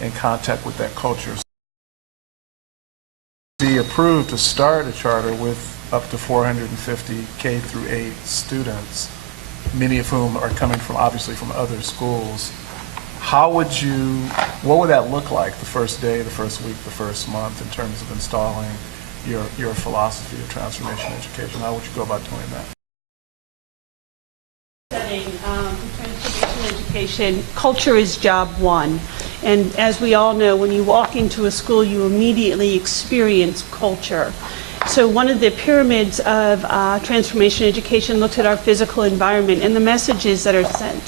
in contact with that culture. Be approved to start a charter with up to 450 K through 8 students, many of whom are coming from obviously from other schools. What would that look like the first day, the first week, the first month in terms of installing your philosophy of transformation education? How would you go about doing that? Transformation education, culture is job one. And as we all know, when you walk into a school, you immediately experience culture. So one of the pyramids of transformation education looks at our physical environment and the messages that are sent.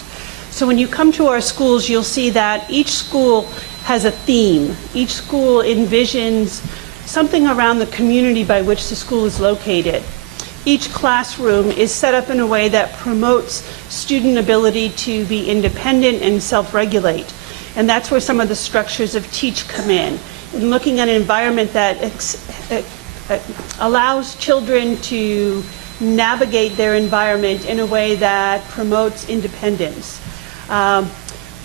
So when you come to our schools, you'll see that each school has a theme. Each school envisions something around the community by which the school is located. Each classroom is set up in a way that promotes student ability to be independent and self-regulate. And that's where some of the structures of TEACH come in looking at an environment that allows children to navigate their environment in a way that promotes independence.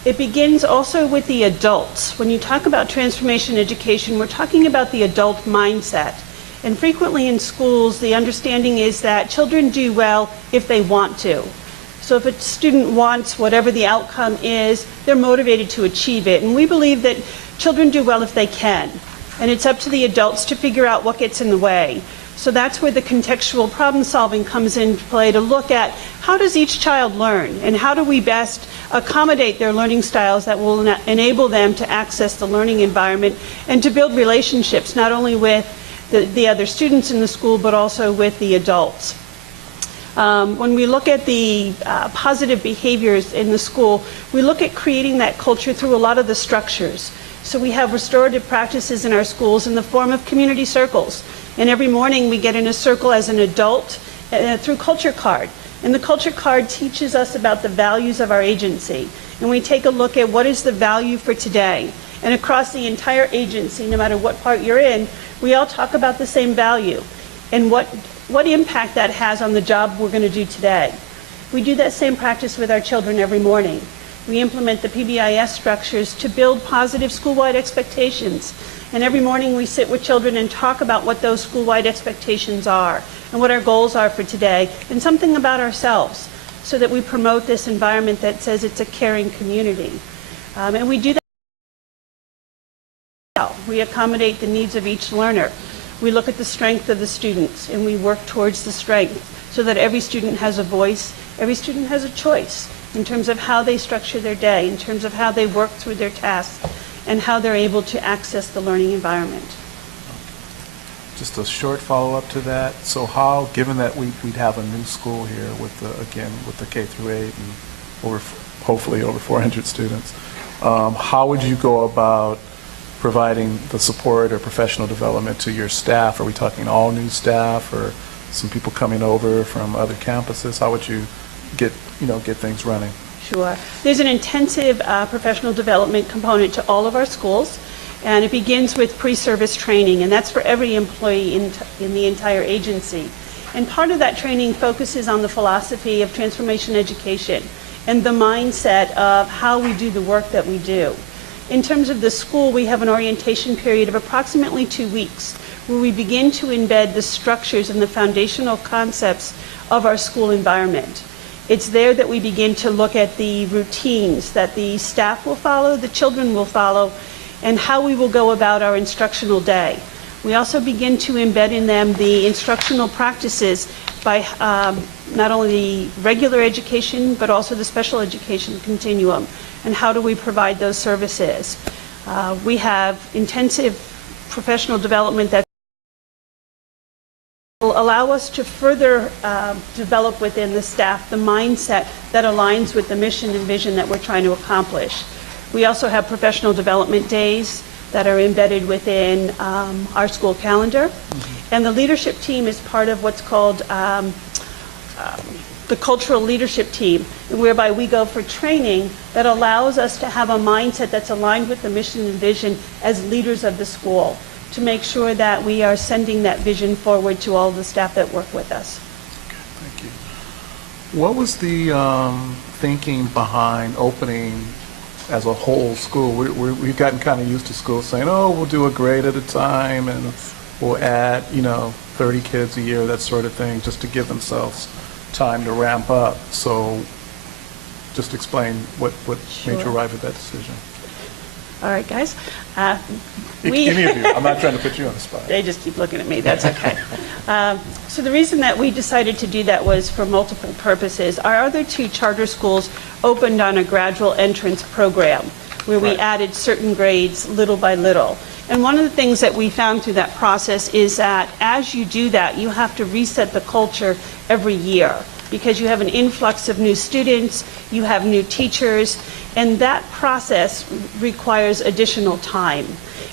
It begins also with the adults. When you talk about transformation education, we're talking about the adult mindset. And frequently in schools, the understanding is that children do well if they want to. So if a student wants whatever the outcome is, they're motivated to achieve it. And we believe that children do well if they can. And it's up to the adults to figure out what gets in the way. So that's where the contextual problem solving comes into play, to look at how does each child learn and how do we best accommodate their learning styles that will enable them to access the learning environment and to build relationships not only with the other students in the school but also with the adults. When we look at the positive behaviors in the school, we look at creating that culture through a lot of the structures. So we have restorative practices in our schools in the form of community circles. And every morning we get in a circle as an adult through Culture Card. And the Culture Card teaches us about the values of our agency. And we take a look at what is the value for today. And across the entire agency, no matter what part you're in, we all talk about the same value and what impact that has on the job we're going to do today. We do that same practice with our children every morning. We implement the PBIS structures to build positive school-wide expectations. And every morning we sit with children and talk about what those school-wide expectations are and what our goals are for today and something about ourselves so that we promote this environment that says it's a caring community. And we do that. We accommodate the needs of each learner. We look at the strength of the students and we work towards the strength so that every student has a voice, every student has a choice in terms of how they structure their day, in terms of how they work through their tasks, and how they're able to access the learning environment. Just a short follow-up to that. So how, given that we'd have a new school here with the K through 8 and hopefully over 400 students, how would you go about providing the support or professional development to your staff? Are we talking all new staff or some people coming over from other campuses? How would you get things running? Sure. There's an intensive professional development component to all of our schools, and it begins with pre-service training, and that's for every employee in the entire agency. And part of that training focuses on the philosophy of transformation education and the mindset of how we do the work that we do. In terms of the school, we have an orientation period of approximately 2 weeks where we begin to embed the structures and the foundational concepts of our school environment. It's there that we begin to look at the routines that the staff will follow, the children will follow, and how we will go about our instructional day. We also begin to embed in them the instructional practices by not only the regular education, but also the special education continuum, and how do we provide those services. We have intensive professional development that will allow us to further develop within the staff the mindset that aligns with the mission and vision that we're trying to accomplish. We also have professional development days that are embedded within our school calendar. And the leadership team is part of what's called the cultural leadership team, whereby we go for training that allows us to have a mindset that's aligned with the mission and vision as leaders of the school, to make sure that we are sending that vision forward to all the staff that work with us. Okay, thank you. What was the thinking behind opening as a whole school, we've gotten kind of used to schools saying, oh, we'll do a grade at a time and we'll add, 30 kids a year, that sort of thing, just to give themselves time to ramp up. So just explain what made you arrive at that decision. All right, guys. Any of you. I'm not trying to put you on the spot. They just keep looking at me. That's okay. So the reason that we decided to do that was for multiple purposes. Our other two charter schools opened on a gradual entrance program where we added certain grades little by little. And one of the things that we found through that process is that as you do that, you have to reset the culture every year because you have an influx of new students, you have new teachers, and that process requires additional time.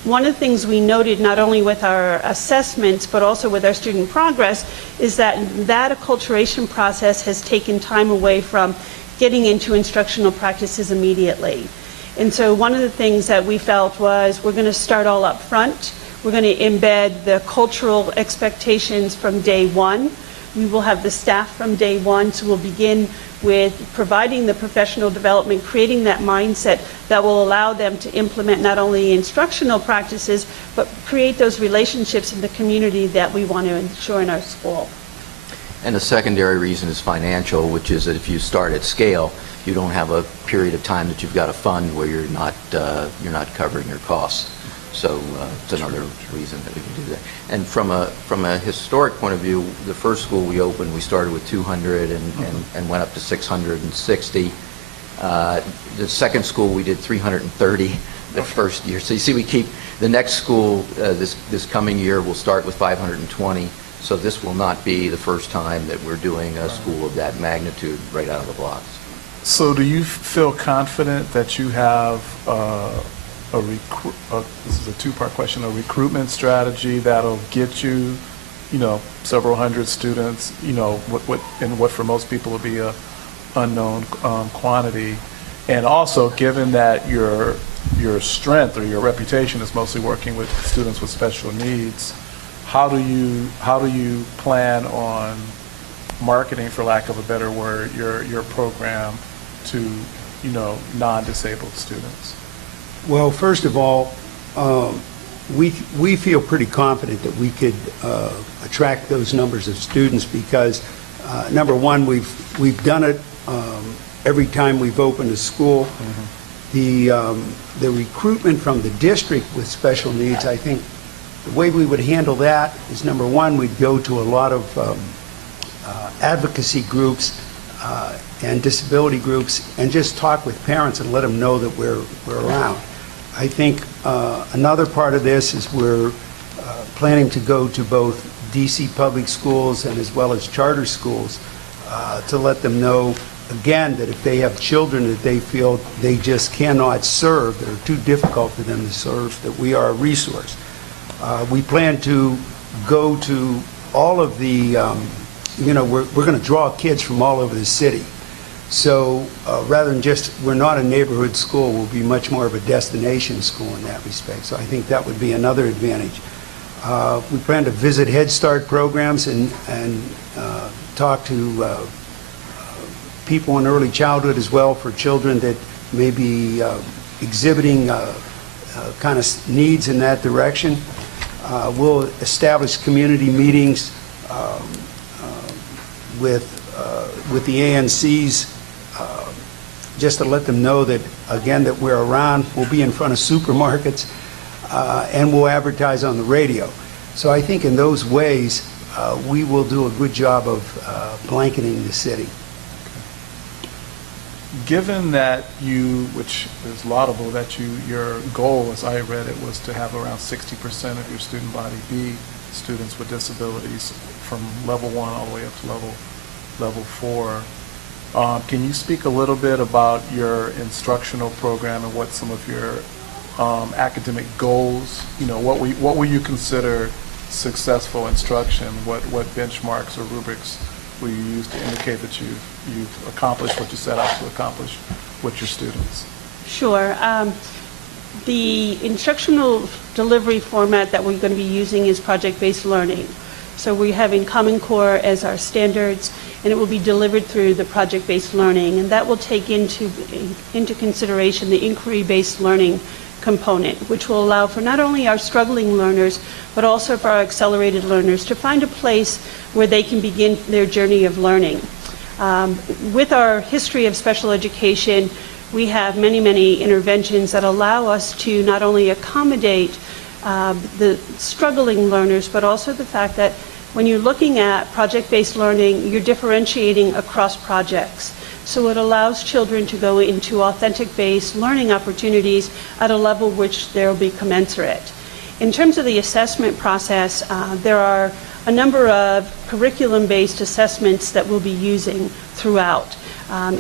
One of the things we noted not only with our assessments but also with our student progress is that acculturation process has taken time away from getting into instructional practices immediately. And so one of the things that we felt was we're going to start all up front. We're going to embed the cultural expectations from day one. We will have the staff from day one, so we'll begin with providing the professional development, creating that mindset that will allow them to implement not only instructional practices, but create those relationships in the community that we want to ensure in our school. And the secondary reason is financial, which is that if you start at scale, you don't have a period of time that you've got to fund where you're not covering your costs. So it's another reason that we can do that. And from a historic point of view, the first school we opened, we started with 200 and went up to 660. The second school we did 330 the first year. So you see, we keep the next school this coming year will start with 520. So this will not be the first time that we're doing a school of that magnitude right out of the blocks. So do you feel confident that you have this is a two-part question, a recruitment strategy that'll get you, several hundred students, what for most people will be a unknown quantity, and also given that your strength or your reputation is mostly working with students with special needs, how do you plan on marketing, for lack of a better word, your program to non-disabled students? Well, first of all, we feel pretty confident that we could attract those numbers of students because, number one, we've done it every time we've opened a school. Mm-hmm. The recruitment from the district with special needs, I think the way we would handle that is, number one, we'd go to a lot of advocacy groups and disability groups and just talk with parents and let them know that we're around. I think another part of this is we're planning to go to both DC public schools and as well as charter schools to let them know, again, that if they have children that they feel they just cannot serve, that are too difficult for them to serve, that we are a resource. We plan to go to all of the, we're going to draw kids from all over the city. So rather than just, we're not a neighborhood school, we'll be much more of a destination school in that respect. So I think that would be another advantage. We plan to visit Head Start programs and talk to people in early childhood as well for children that may be exhibiting kind of needs in that direction. We'll establish community meetings with the ANCs, just to let them know that, again, that we're around. We'll be in front of supermarkets, and we'll advertise on the radio. So I think in those ways, we will do a good job of blanketing the city. Given that which is laudable, that your goal, as I read it, was to have around 60% of your student body be students with disabilities from level 1 all the way up to level 4. Can you speak a little bit about your instructional program and what some of your academic goals, what will you consider successful instruction? What benchmarks or rubrics will you use to indicate that you've accomplished what you set out to accomplish with your students? Sure. The instructional delivery format that we're going to be using is project-based learning. So we're having Common Core as our standards, and it will be delivered through the project-based learning, and that will take into consideration the inquiry-based learning component, which will allow for not only our struggling learners, but also for our accelerated learners to find a place where they can begin their journey of learning. With our history of special education, we have many, many interventions that allow us to not only accommodate the struggling learners, but also the fact that when you're looking at project-based learning, you're differentiating across projects. So it allows children to go into authentic-based learning opportunities at a level which they'll be commensurate. In terms of the assessment process, there are a number of curriculum-based assessments that we'll be using throughout.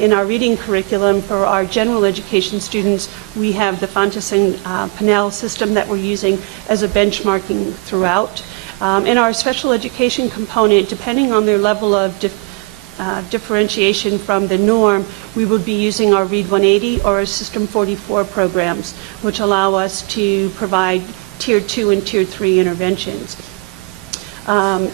In our reading curriculum for our general education students, we have the Fontes and Pinnell system that we're using as a benchmarking throughout. In our special education component, depending on their level of differentiation from the norm, we would be using our Read 180 or our System 44 programs, which allow us to provide Tier 2 and Tier 3 interventions.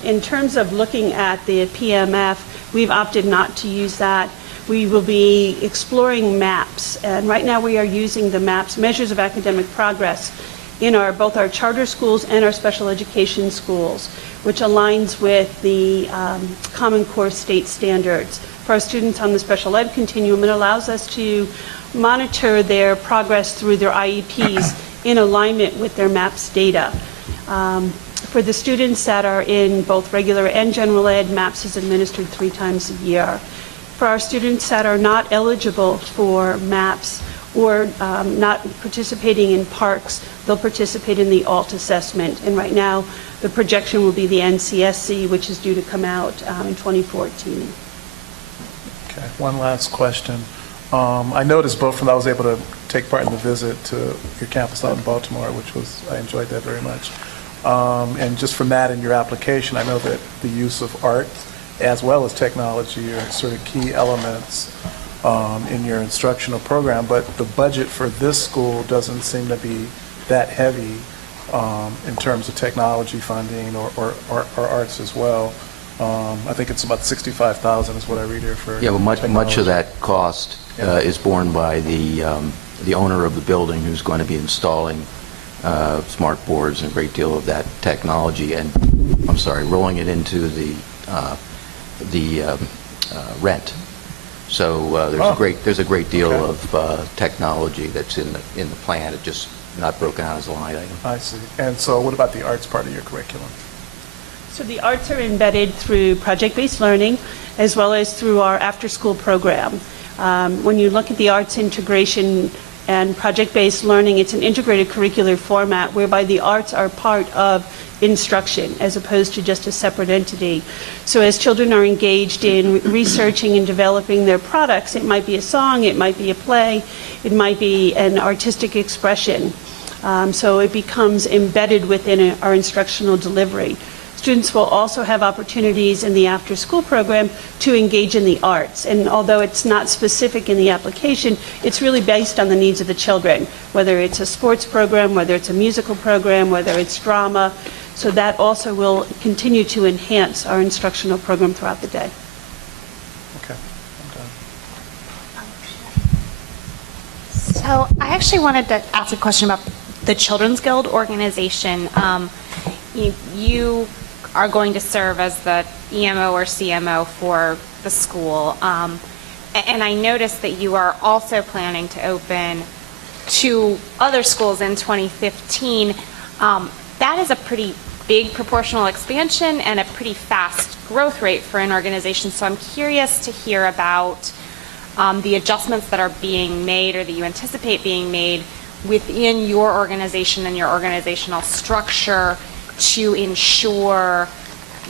In terms of looking at the PMF, we've opted not to use that. We will be exploring MAPS, and right now we are using the MAPS, Measures of Academic Progress, in both our charter schools and our special education schools, which aligns with the Common Core state standards. For our students on the special ed continuum, it allows us to monitor their progress through their IEPs in alignment with their MAPS data. For the students that are in both regular and general ed, MAPS is administered 3 times a year. For our students that are not eligible for MAPS or not participating in PARCS, they'll participate in the ALT assessment. And right now, the projection will be the NCSC, which is due to come out in 2014. Okay, one last question. I noticed both from I was able to take part in the visit to your campus out in Baltimore, I enjoyed that very much. And just from that in your application, I know that the use of art as well as technology are sort of key elements in your instructional program, but the budget for this school doesn't seem to be that heavy in terms of technology funding or arts as well. I think it's about $65,000 is what I read here for Yeah, well, much technology. of that cost is borne by the owner of the building, who's going to be installing smart boards and a great deal of that technology, and rolling it into the rent. So there's a great deal of technology that's in the plan. It's just not broken out as a line item. I see. And so what about the arts part of your curriculum? So the arts are embedded through project-based learning as well as through our after-school program. When you look at the arts integration and project-based learning, it's an integrated curricular format whereby the arts are part of instruction as opposed to just a separate entity. So as children are engaged in researching and developing their products, it might be a song, it might be a play, it might be an artistic expression. So it becomes embedded within our instructional delivery. Students will also have opportunities in the after-school program to engage in the arts. And although it's not specific in the application, it's really based on the needs of the children, whether it's a sports program, whether it's a musical program, whether it's drama. So that also will continue to enhance our instructional program throughout the day. Okay, I'm done. So I actually wanted to ask a question about the Children's Guild organization. You are going to serve as the EMO or CMO for the school. And I noticed that you are also planning to open 2 other schools in 2015. That is a pretty big proportional expansion and a pretty fast growth rate for an organization. So I'm curious to hear about the adjustments that are being made or that you anticipate being made within your organization and your organizational structure to ensure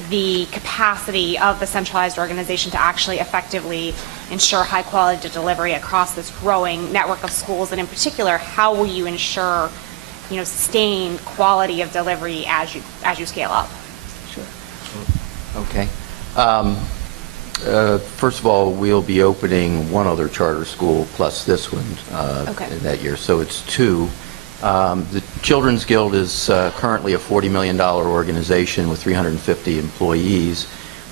the capacity of the centralized organization to actually effectively ensure high quality delivery across this growing network of schools, and in particular, how will you ensure, sustained quality of delivery as you scale up? Sure. Okay. First of all, we'll be opening one other charter school plus this one Okay. that year, so it's 2. The Children's Guild is currently a $40 million organization with 350 employees,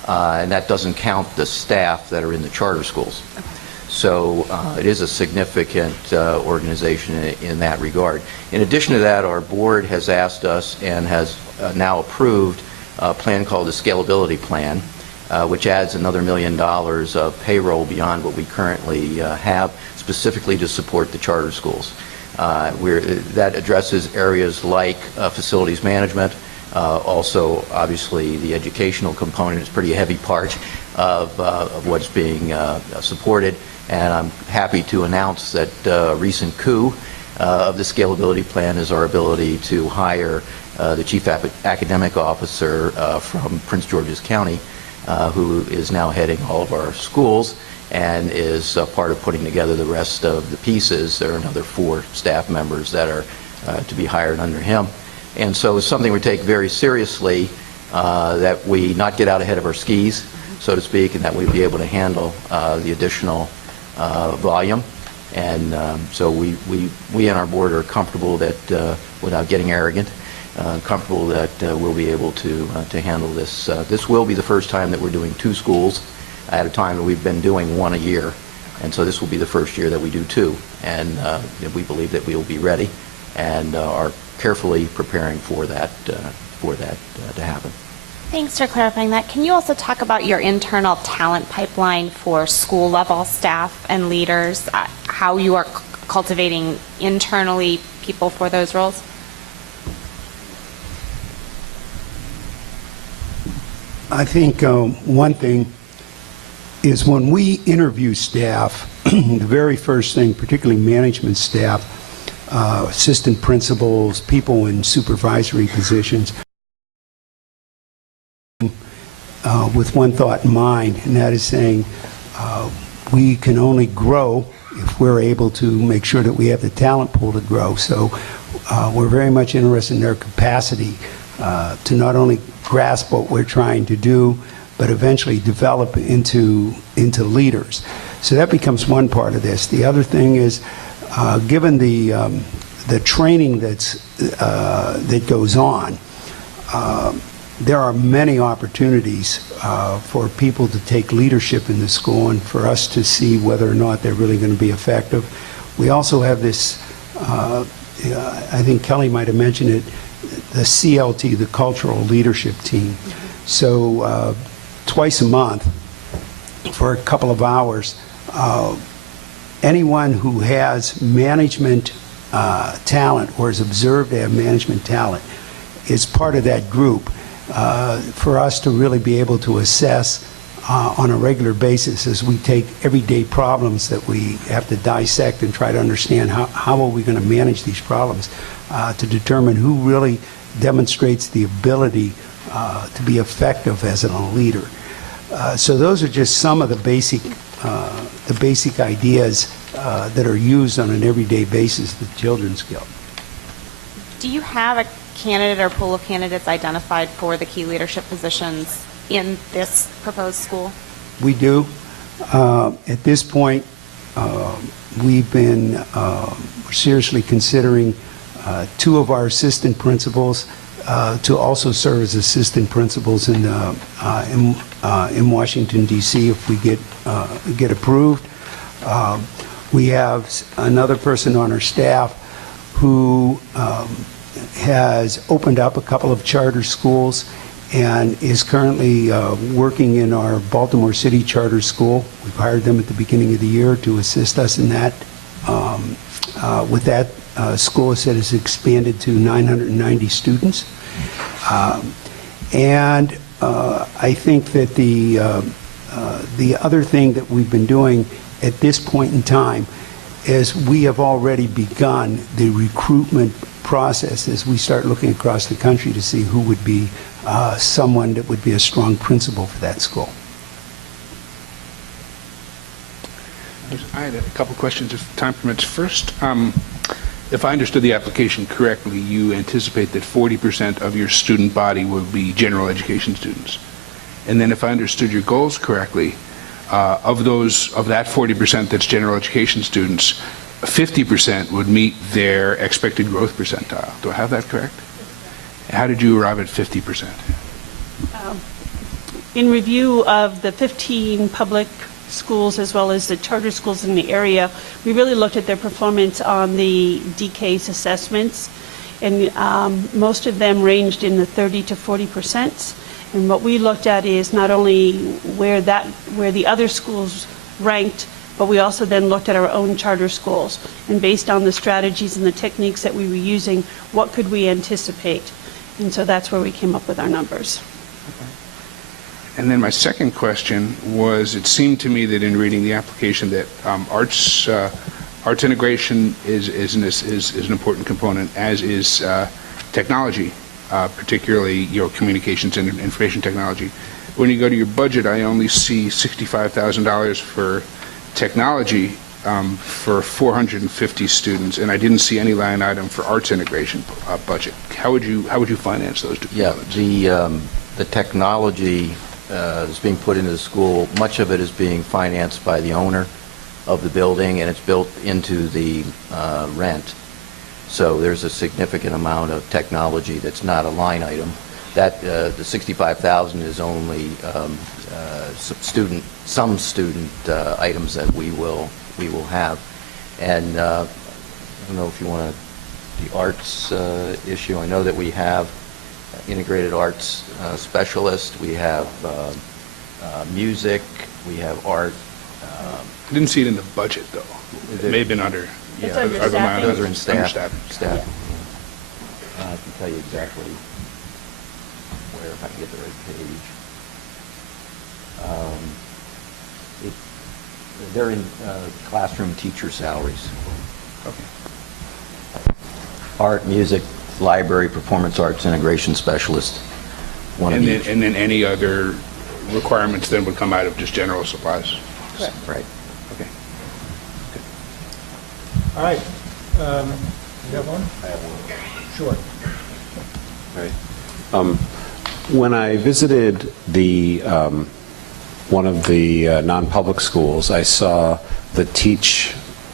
and that doesn't count the staff that are in the charter schools. So it is a significant organization in that regard. In addition to that, our board has asked us and has now approved a plan called the Scalability Plan, which adds another $1 million of payroll beyond what we currently have, specifically to support the charter schools. That addresses areas like facilities management. Also, obviously, the educational component is a pretty heavy part of what's being supported. And I'm happy to announce that a recent coup of the Scalability Plan is our ability to hire the Chief Academic Officer from Prince George's County, who is now heading all of our schools and is part of putting together the rest of the pieces. There are another 4 staff members that are to be hired under him. And so it's something we take very seriously, that we not get out ahead of our skis, so to speak, and that we be able to handle the additional volume. And so we and our board are comfortable that, without getting arrogant, comfortable that we'll be able to handle this. This will be the first time that we're doing 2 schools at a time that we've been doing 1 a year. And so this will be the first year that we do 2. And we believe that we will be ready and are carefully preparing for that to happen. Thanks for clarifying that. Can you also talk about your internal talent pipeline for school level staff and leaders, how you are cultivating internally people for those roles? I think one thing is when we interview staff, the very first thing, particularly management staff, assistant principals, people in supervisory positions, with one thought in mind, and that is saying we can only grow if we're able to make sure that we have the talent pool to grow. So we're very much interested in their capacity to not only grasp what we're trying to do, but eventually develop into leaders. So that becomes one part of this. The other thing is, given the training that goes on, there are many opportunities for people to take leadership in the school and for us to see whether or not they're really going to be effective. We also have this, I think Kelly might have mentioned it, the CLT, the Cultural Leadership Team. So twice a month for a couple of hours, anyone who has management talent or is observed to have management talent is part of that group. For us to really be able to assess on a regular basis as we take everyday problems that we have to dissect and try to understand how are we going to manage these problems, to determine who really demonstrates the ability to be effective as a leader. So those are just some of the basic ideas that are used on an everyday basis at the Children's Guild. Do you have a candidate or pool of candidates identified for the key leadership positions in this proposed school? We do. At this point, we've been seriously considering 2 of our assistant principals to also serve as assistant principals in Washington, D.C. if we get approved. We have another person on our staff who has opened up a couple of charter schools and is currently working in our Baltimore City Charter School. We've hired them at the beginning of the year to assist us in that. With that, school has expanded to 990 students. And I think that the other thing that we've been doing at this point in time is we have already begun the recruitment process as we start looking across the country to see who would be someone that would be a strong principal for that school. I had a couple questions, if time permits. First, if I understood the application correctly, you anticipate that 40% of your student body will be general education students. And then if I understood your goals correctly, of that 40% that's general education students, 50% would meet their expected growth percentile. Do I have that correct? How did you arrive at 50%? In review of the 15 public schools as well as the charter schools in the area, we really looked at their performance on the DCASE assessments, and most of them ranged in the 30 to 40%. And what we looked at is not only where the other schools ranked, but we also then looked at our own charter schools. And based on the strategies and the techniques that we were using, what could we anticipate? And so that's where we came up with our numbers. And then my second question was, it seemed to me that in reading the application that arts integration is an important component, as is technology, particularly communications and information technology. When you go to your budget, I only see $65,000 for technology for 450 students, and I didn't see any line item for arts integration budget. How would you finance those two components? Yeah, the technology is being put into the school. Much of it is being financed by the owner of the building, and it's built into the rent. So there's a significant amount of technology that's not a line item. That the $65,000 is only some student items that we will have. And I don't know if you want the arts issue. I know that we have integrated arts specialist. We have music. We have art. I didn't see it in the budget, though. It may have been under. It's under other line staffing. Those are in staff. Staff. I can tell you exactly where, if I can get the right page. They're in classroom teacher salaries. Okay. Art, music, library, performance arts, integration specialist. One of each. And then any other requirements then would come out of just general supplies? Correct. Right. Okay. All right. You have one? I have one. Sure. Right. When I visited the one of the non-public schools, I saw the teach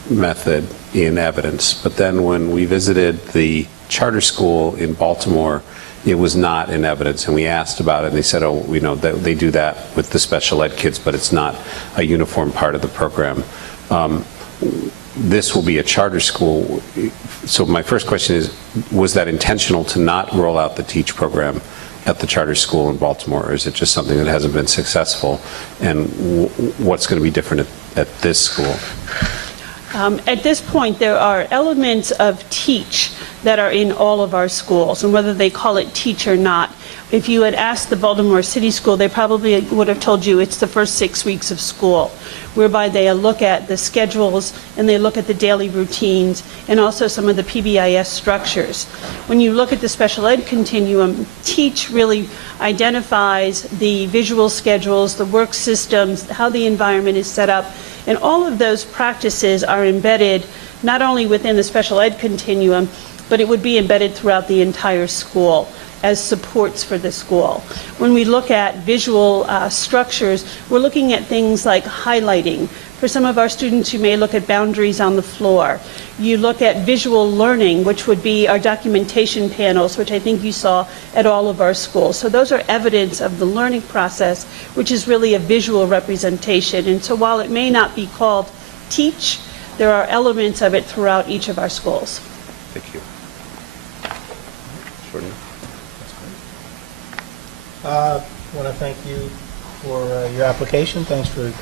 method in evidence. But then when we visited the charter school in Baltimore, it was not in evidence. And we asked about it, and they said, oh, we know that they do that with the special ed kids, but it's not a uniform part of the program. This will be a charter school. So my first question is, was that intentional to not roll out the teach at the charter school in Baltimore, or is it just something that hasn't been successful? And what's going to be different at this school? At this point, there are elements of teach that are in all of our schools, and whether they call it teach or not, if you had asked the Baltimore City School, they probably would have told you it's the first 6 weeks of school, whereby they look at the schedules and they look at the daily routines and also some of the PBIS structures. When you look at the special ed continuum, teach really identifies the visual schedules, the work systems, how the environment is set up, and all of those practices are embedded not only within the special ed continuum, but it would be embedded throughout the entire school as supports for the school. When we look at visual structures, we're looking at things like highlighting. For some of our students, you may look at boundaries on the floor. You look at visual learning, which would be our documentation panels, which I think you saw at all of our schools. So those are evidence of the learning process, which is really a visual representation. And so while it may not be called teach, there are elements of it throughout each of our schools. Thank you. I want to thank you for your application. Thanks for coming.